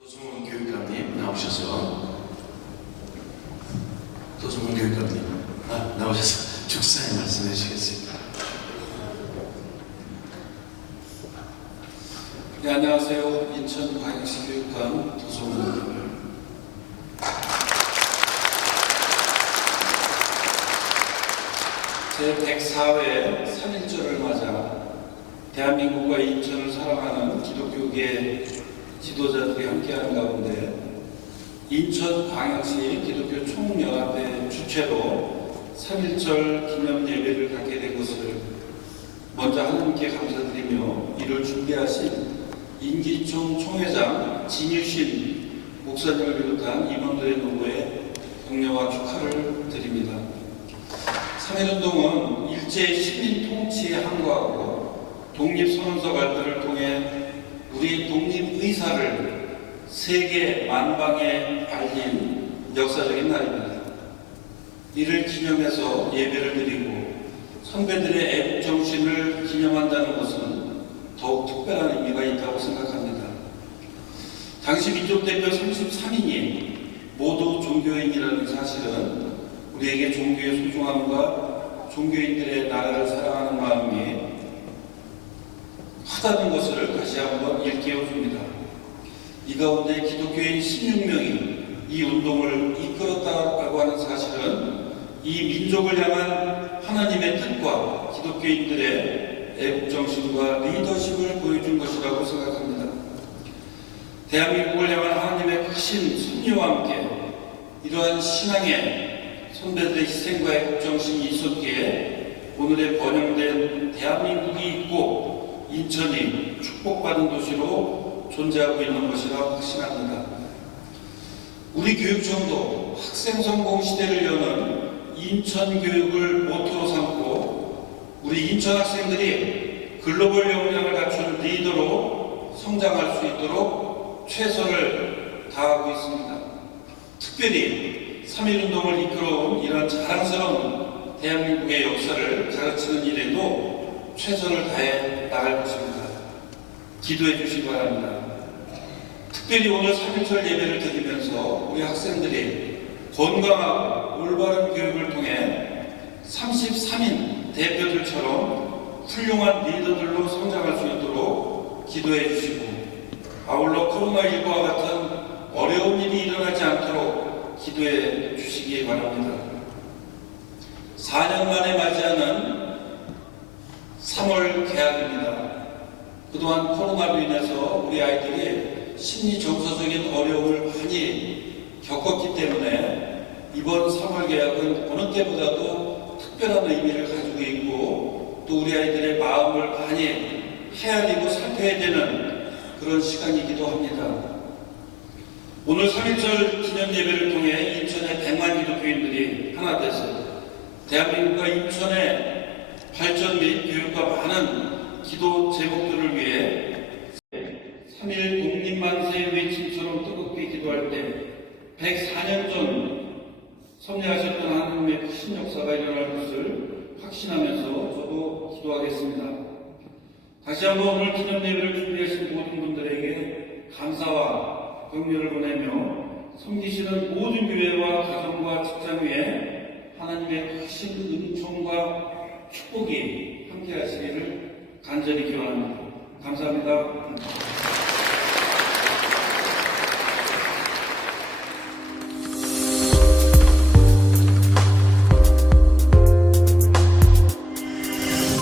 도승훈 교육감님 나오셔서 도승훈 교육감님 아, 나오셔서 축사에 말씀해 주시겠습니다. 네, 안녕하세요. 인천광역시 교육감 도성훈입니다. 제 104회 3.1절을 맞아 대한민국과 인천을 사랑하는 기독교계 지도자들이 함께하는 가운데 인천광역시 기독교 총연합회 주최로 3.1절 기념 예배를 갖게 된 것을 먼저 하나님께 감사드리며 이를 준비하신 인기총 총회장 진유신 목사님을 비롯한 임원들의 노고에 격려와 축하를 드립니다. 3.1운동은 일제 시민 통치에 항거하고 독립선언서 발표를 통해 우리 독립 의사를 세계 만방에 알린 역사적인 날입니다. 이를 기념해서 예배를 드리고 선배들의 애국 정신을 기념한다는 것은 더욱 특별한 의미가 있다고 생각합니다. 당시 민족대표 33인이 모두 종교인이라는 사실은 우리에게 종교의 소중함과 종교인들의 나라를 사랑하는 마음이 크다는 것을 다시 한번 일깨워 줍니다. 이 가운데 기독교인 16명이 이 운동을 이끌었다고 하는 사실은 이 민족을 향한 하나님의 뜻과 기독교인들의 애국정신과 리더십을 보여준 것이라고 생각합니다. 대한민국을 향한 하나님의 크신 섭리와 함께 이러한 신앙의 선배들의 희생과 애국정신이 있었기에 오늘의 번영된 대한민국이 있고 인천이 축복받은 도시로 존재하고 있는 것이라 확신합니다. 우리 교육청도 학생 성공 시대를 여는 인천 교육을 모토로 삼고 우리 인천 학생들이 글로벌 역량을 갖춘 리더로 성장할 수 있도록 최선을 다하고 있습니다. 특별히 3.1운동을 이끌어온 이런 자랑스러운 대한민국의 역사를 가르치는 일에도 최선을 다해 나갈 것입니다. 기도해 주시기 바랍니다. 특별히 오늘 3.1절 예배를 드리면서 우리 학생들이 건강하고 올바른 교육을 통해 33인 대표들처럼 훌륭한 리더들로 성장할 수 있도록 기도해 주시고 아울러 코로나19와 같은 어려운 일이 일어나지 않도록 기도해 주시기 바랍니다. 4년 만에 맞이하는 3월 개학입니다. 그동안 코로나로 인해서 우리 아이들이 심리 정서적인 어려움을 많이 겪었기 때문에 이번 3월 개학은 어느 때보다도 특별한 의미를 가지고 있고 또 우리 아이들의 마음을 많이 헤아리고 살펴야 되는 그런 시간이기도 합니다. 오늘 3.1절 기념 예배를 통해 인천의 100만 기독교인들이 하나 돼서 대한민국과 인천의 발전 및 교육과 많은 기도 제목들을 위해 3.1 독립만세의 외침처럼 뜨겁게 기도할 때 104년 전 섭리하셨던 하나님의 크신 역사가 일어날 것을 확신하면서 저도 기도하겠습니다. 다시 한번 오늘 기념 예배를 준비하신 모든 분들에게 감사와 격려를 보내며 섬기시는 모든 교회와 가정과 직장 위에 하나님의 크신 은총과 축복이 함께 하시기를 간절히 기원합니다. 감사합니다.